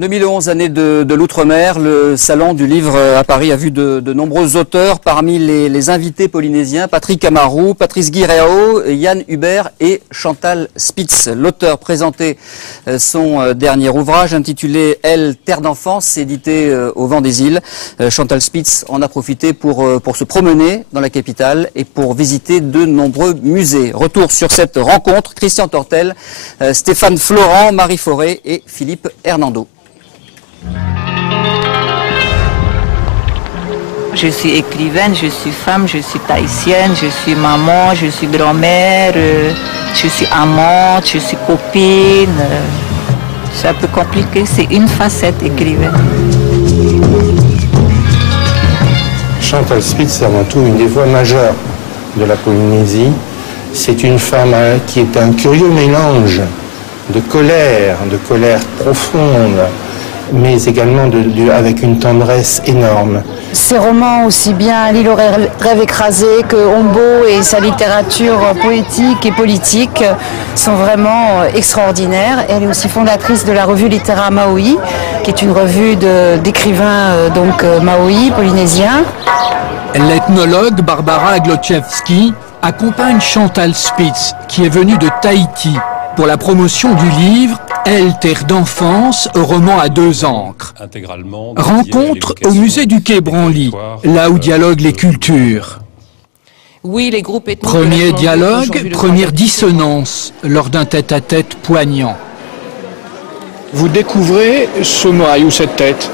2011, année de l'Outre-mer, le salon du livre à Paris a vu de nombreux auteurs, parmi les invités polynésiens, Patrick Amarou, Patrice Guirao, Yann Hubert et Chantal Spitz. L'auteur présentait son dernier ouvrage intitulé Elle, terre d'enfance, édité au Vent des Îles. Chantal Spitz en a profité pour se promener dans la capitale et pour visiter de nombreux musées. Retour sur cette rencontre, Christian Tortel, Stéphane Florent, Marie Forêt et Philippe Hernando. Je suis écrivaine, je suis femme, je suis tahitienne, je suis maman, je suis grand-mère, je suis amante, je suis copine. C'est un peu compliqué, c'est une facette écrivaine. Chantal Spitz, c'est avant tout une des voix majeures de la Polynésie. C'est une femme qui est un curieux mélange de colère profonde, mais également avec une tendresse énorme. Ses romans, aussi bien L'île au rêve écrasé que Hombo et sa littérature poétique et politique, sont vraiment extraordinaires. Elle est aussi fondatrice de la revue littéraire Maui, qui est une revue d'écrivains maoïs, polynésiens. L'ethnologue Barbara Aglochevski accompagne Chantal Spitz, qui est venue de Tahiti, pour la promotion du livre « Elle, terre d'enfance », roman à 2 encres. Rencontre au musée du Quai Branly, là où dialoguent les cultures. Oui, les groupes ethniques. Premier dialogue, première dissonance, lors d'un tête-à-tête poignant. Vous découvrez ce moaï ou cette tête?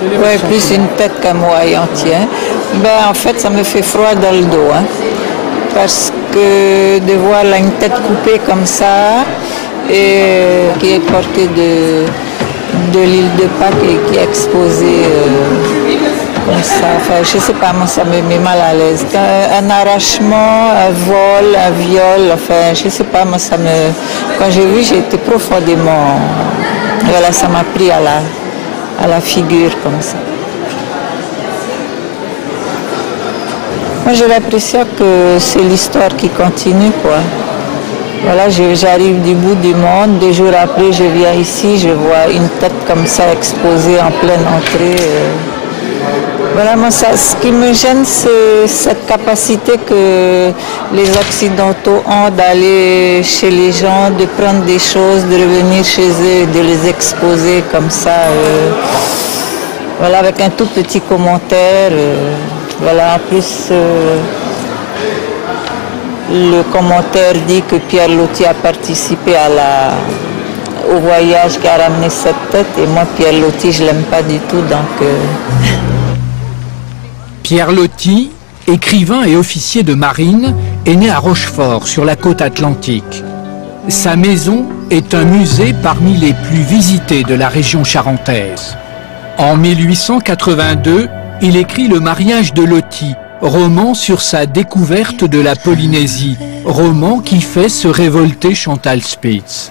Oui, plus une tête qu'un moaï entier. En fait, ça me fait froid dans le dos. Parce que de voir là, une tête coupée comme ça, et qui est portée de l'île de Pâques et qui est exposée comme ça, enfin, je ne sais pas, moi ça me met mal à l'aise. Un arrachement, un vol, un viol, enfin je ne sais pas, moi ça me... Quand j'ai vu, j'ai été profondément... Voilà, ça m'a pris à la figure comme ça. Moi j'ai l'impression que c'est l'histoire qui continue, quoi. Voilà, j'arrive du bout du monde, 2 jours après je viens ici, je vois une tête comme ça exposée en pleine entrée. Voilà, moi ce qui me gêne, c'est cette capacité que les Occidentaux ont d'aller chez les gens, de prendre des choses, de revenir chez eux, de les exposer comme ça. Voilà, avec un tout petit commentaire. Voilà, en plus, le commentaire dit que Pierre Loti a participé au voyage qui a ramené cette tête. Et moi, Pierre Loti, je ne l'aime pas du tout, donc... Pierre Loti, écrivain et officier de marine, est né à Rochefort, sur la côte atlantique. Sa maison est un musée parmi les plus visités de la région charentaise. En 1882, il écrit Le mariage de Loti, roman sur sa découverte de la Polynésie, roman qui fait se révolter Chantal Spitz.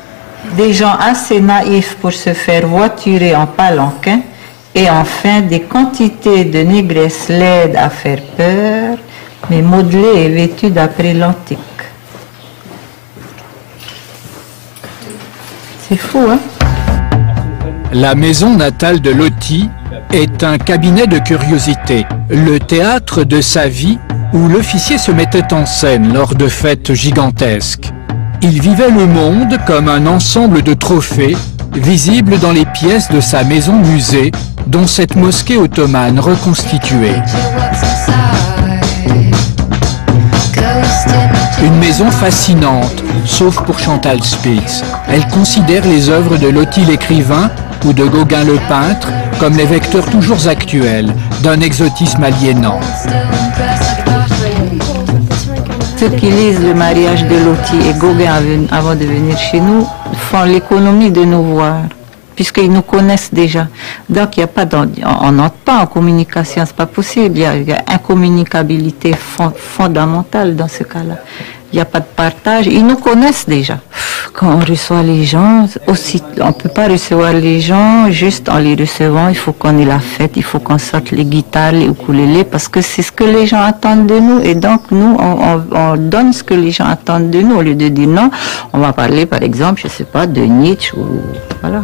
Des gens assez naïfs pour se faire voiturer en palanquin, et enfin des quantités de négresses laides à faire peur, mais modelées et vêtues d'après l'antique. C'est fou, hein? La maison natale de Loti est un cabinet de curiosités, le théâtre de sa vie où l'officier se mettait en scène lors de fêtes gigantesques. Il vivait le monde comme un ensemble de trophées visibles dans les pièces de sa maison-musée, dont cette mosquée ottomane reconstituée. Une maison fascinante, sauf pour Chantal Spitz. Elle considère les œuvres de Loti l'écrivain ou de Gauguin le peintre comme les vecteurs toujours actuels d'un exotisme aliénant. Ceux qui lisent Le mariage de Loti et Gauguin avant de venir chez nous font l'économie de nous voir, puisqu'ils nous connaissent déjà. Donc il y a pas on n'entre pas en communication, c'est pas possible. Il y a incommunicabilité fondamentale dans ce cas-là. Il n'y a pas de partage, ils nous connaissent déjà. Quand on reçoit les gens, aussi, on ne peut pas recevoir les gens juste en les recevant, il faut qu'on ait la fête, il faut qu'on sorte les guitares, les ukulélés, parce que c'est ce que les gens attendent de nous, et donc nous, on donne ce que les gens attendent de nous, au lieu de dire non, on va parler par exemple, je ne sais pas, de Nietzsche, ou voilà.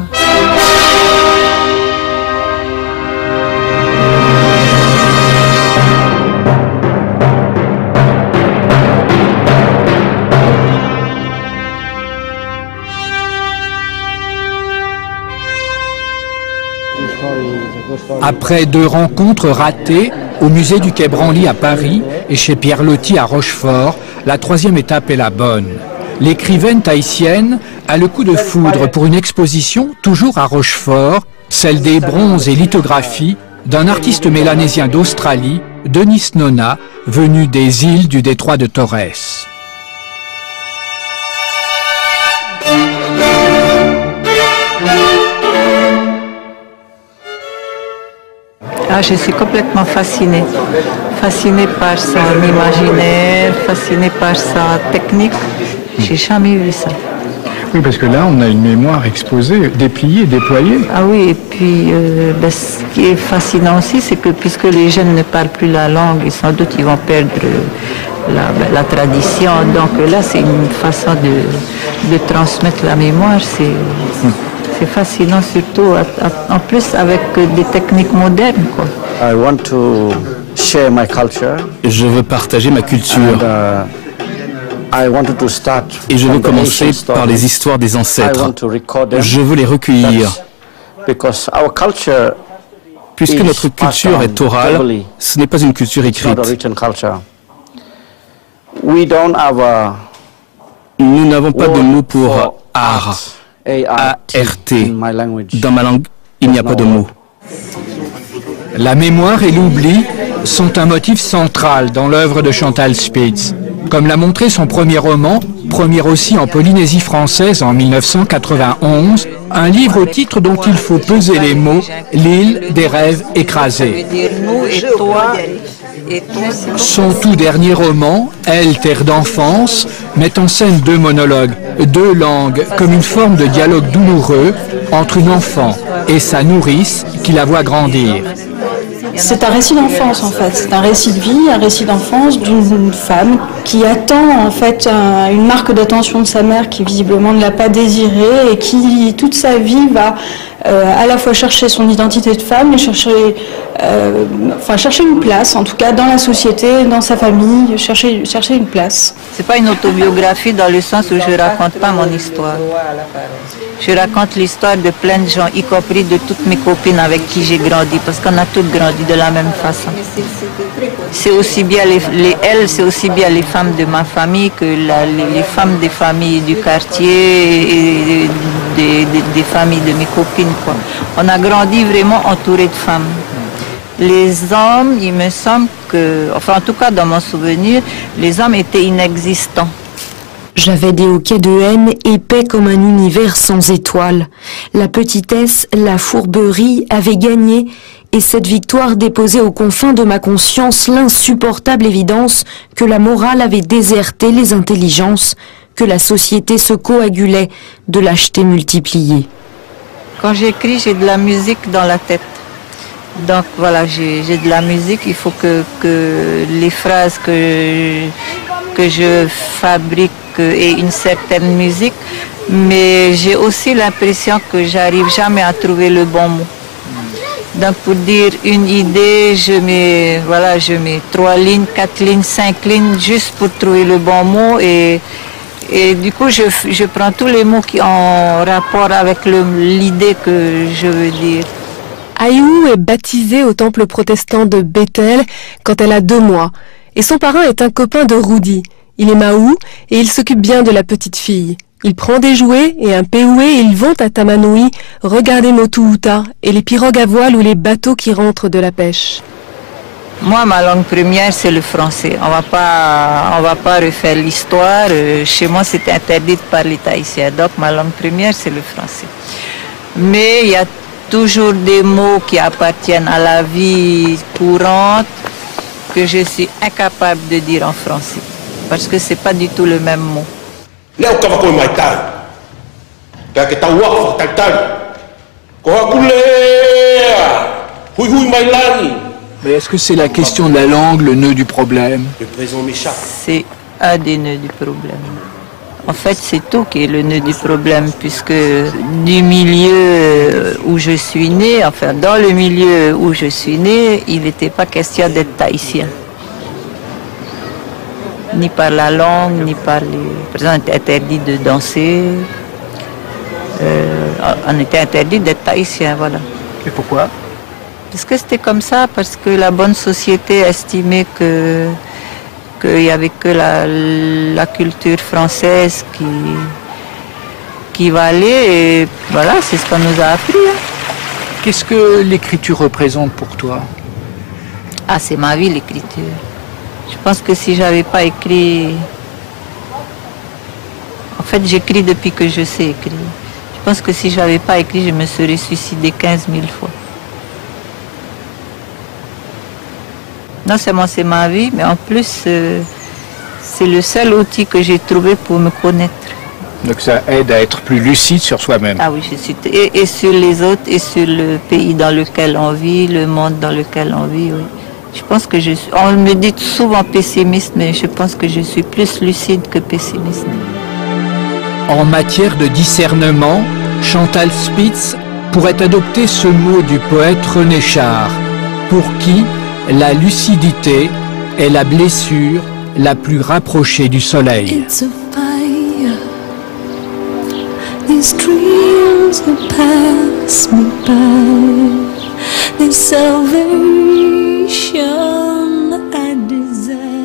Après 2 rencontres ratées au musée du Quai Branly à Paris et chez Pierre Loti à Rochefort, la 3e étape est la bonne. L'écrivaine tahitienne a le coup de foudre pour une exposition, toujours à Rochefort, celle des bronzes et lithographies d'un artiste mélanésien d'Australie, Denis Nona, venu des îles du détroit de Torres. Ah, je suis complètement fascinée. Fascinée par son imaginaire, fascinée par sa technique. J'ai jamais vu ça. Oui, parce que là, on a une mémoire exposée, dépliée, déployée. Ah oui, et puis ce qui est fascinant aussi, c'est que puisque les jeunes ne parlent plus la langue, et sans doute ils vont perdre la tradition. Donc là, c'est une façon de transmettre la mémoire. C'est fascinant, surtout en plus avec des techniques modernes, quoi. I want to share my culture. Je veux partager ma culture. Et je veux commencer par les histoires des ancêtres. Je veux les recueillir. Puisque notre culture est orale, ce n'est pas une culture écrite. Nous n'avons pas de mot pour art. A-R-T. Dans ma langue, il n'y a pas de mot. La mémoire et l'oubli sont un motif central dans l'œuvre de Chantal Spitz. Comme l'a montré son premier roman, premier aussi en Polynésie française en 1991, un livre au titre dont il faut peser les mots, L'île des rêves écrasés. Son tout dernier roman, Elle, terre d'enfance, met en scène 2 monologues, 2 langues, comme une forme de dialogue douloureux entre une enfant et sa nourrice qui la voit grandir. C'est un récit d'enfance en fait, c'est un récit de vie, un récit d'enfance d'une femme qui attend en fait une marque d'attention de sa mère qui visiblement ne l'a pas désirée et qui toute sa vie va à la fois chercher son identité de femme et chercher une place en tout cas dans la société, dans sa famille, chercher une place. C'est pas une autobiographie dans le sens où je raconte pas mon histoire. Je raconte l'histoire de plein de gens, y compris de toutes mes copines avec qui j'ai grandi, parce qu'on a toutes grandi de la même façon. C'est aussi bien c'est aussi bien les femmes de ma famille que les femmes des familles du quartier et des familles de mes copines, quoi. On a grandi vraiment entouré de femmes. Les hommes, il me semble que, enfin en tout cas dans mon souvenir, les hommes étaient inexistants. J'avais des hoquets de haine épais comme un univers sans étoiles. La petitesse, la fourberie avaient gagné et cette victoire déposait aux confins de ma conscience l'insupportable évidence que la morale avait déserté les intelligences, que la société se coagulait de lâcheté multipliée. Quand j'écris, j'ai de la musique dans la tête. Donc voilà, j'ai de la musique, il faut que les phrases que je fabrique aient une certaine musique, mais j'ai aussi l'impression que j'arrive jamais à trouver le bon mot. Donc pour dire une idée, je mets 3 lignes, 4 lignes, 5 lignes, juste pour trouver le bon mot et du coup je prends tous les mots qui ont rapport avec l'idée que je veux dire. Aïou est baptisée au temple protestant de Bethel quand elle a 2 mois. Et son parrain est un copain de Rudy. Il est Mahou et il s'occupe bien de la petite fille. Il prend des jouets et un péoué et ils vont à Tamanui regarder Motuuta et les pirogues à voile ou les bateaux qui rentrent de la pêche. Moi, ma langue première, c'est le français. On va pas refaire l'histoire. Chez moi, c'est interdit de parler tahitien. Donc, ma langue première, c'est le français. Mais il y a toujours des mots qui appartiennent à la vie courante que je suis incapable de dire en français. Parce que c'est pas du tout le même mot. Mais est-ce que c'est la question de la langue, le nœud du problème? C'est un des nœuds du problème. En fait, c'est tout qui est le nœud du problème, puisque du milieu où je suis née, enfin dans le milieu où je suis née, il n'était pas question d'être tahitien. Ni par la langue, ni par les... Par exemple, on était interdit de danser. On était interdit d'être tahitien, voilà. Et pourquoi? Parce que c'était comme ça, parce que la bonne société estimait qu'il n'y avait que la culture française qui valait, et voilà, c'est ce qu'on nous a appris. Hein. Qu'est-ce que l'écriture représente pour toi? Ah, c'est ma vie, l'écriture. Je pense que si j'avais pas écrit... En fait, j'écris depuis que je sais écrire. Je pense que si j'avais pas écrit, je me serais suicidée 15 000 fois. Non seulement c'est ma vie, mais en plus, c'est le seul outil que j'ai trouvé pour me connaître. Donc ça aide à être plus lucide sur soi-même. Ah oui, je suis... Et sur les autres, et sur le pays dans lequel on vit, le monde dans lequel on vit, oui. Je pense que je suis... On me dit souvent pessimiste, mais je pense que je suis plus lucide que pessimiste. En matière de discernement, Chantal Spitz pourrait adopter ce mot du poète René Char, pour qui la lucidité est la blessure la plus rapprochée du soleil. These dreams that pass me by, this salvation.